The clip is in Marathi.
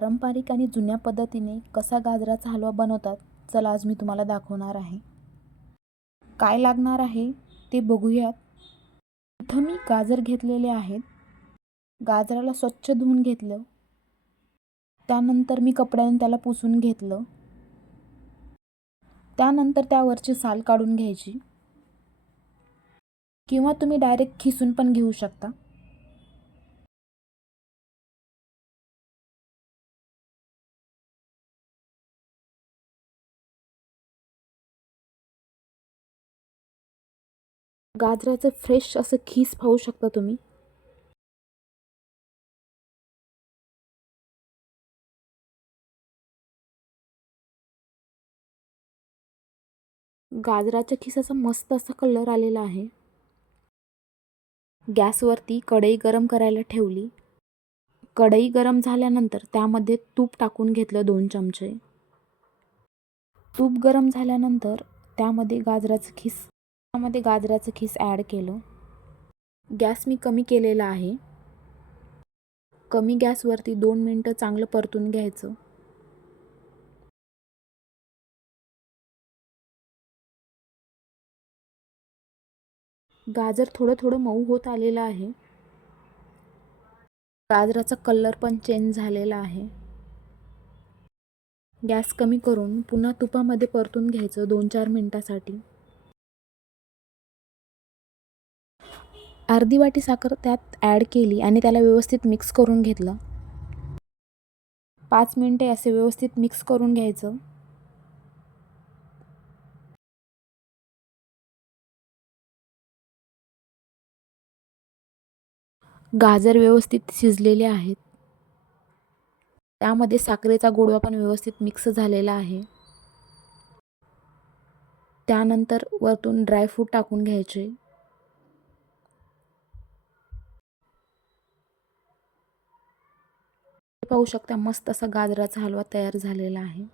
पारंपरिक आणि जुन्या पद्धतीने कसा गाजराचा हलवा बनवतात चला आज मी तुम्हाला दाखवणार आहे. काय लागणार आहे ते बघूयात. इथं मी गाजर घेतलेले आहेत. गाजराला स्वच्छ धुवून घेतलं. त्यानंतर मी कपड्याने त्याला पुसून घेतलं. त्यानंतर त्यावरची साल काढून घ्यायची. किंवा तुम्ही डायरेक्ट खिसून पण घेऊ शकता. गाजराचं फ्रेश असं खीस पाहू शकता तुम्ही. गाजराच्या खिसाचा मस्त असा कलर आलेला आहे. गॅसवरती कढई गरम करायला ठेवली. कढई गरम झाल्यानंतर त्यामध्ये तूप टाकून घेतलं दोन चमचे. तूप गरम झाल्यानंतर त्यामध्ये गाजराचं खीस त्यामध्ये गाजराचं खीस ॲड केलं. गॅस मी कमी केलेला आहे. कमी गॅसवरती दोन मिनटं चांगलं परतून घ्यायचं. गाजर थोडं थोडं मऊ होत आलेलं आहे. गाजराचा कलर पण चेंज झालेला आहे. गॅस कमी करून पुन्हा तुपामध्ये परतून घ्यायचं दोन चार मिनटासाठी. अर्धी वाटी साखर त्यात ॲड केली आणि त्याला व्यवस्थित मिक्स करून घेतलं. पाच मिनटे असे व्यवस्थित मिक्स करून घ्यायचं. गाजर व्यवस्थित शिजलेले आहेत. त्यामध्ये साखरेचा गोडवा पण व्यवस्थित मिक्स झालेला आहे. त्यानंतर वरतून ड्रायफ्रूट टाकून घ्यायचे. पाहू शकता मस्त असा गाजराचा हलवा तयार झालेला आहे.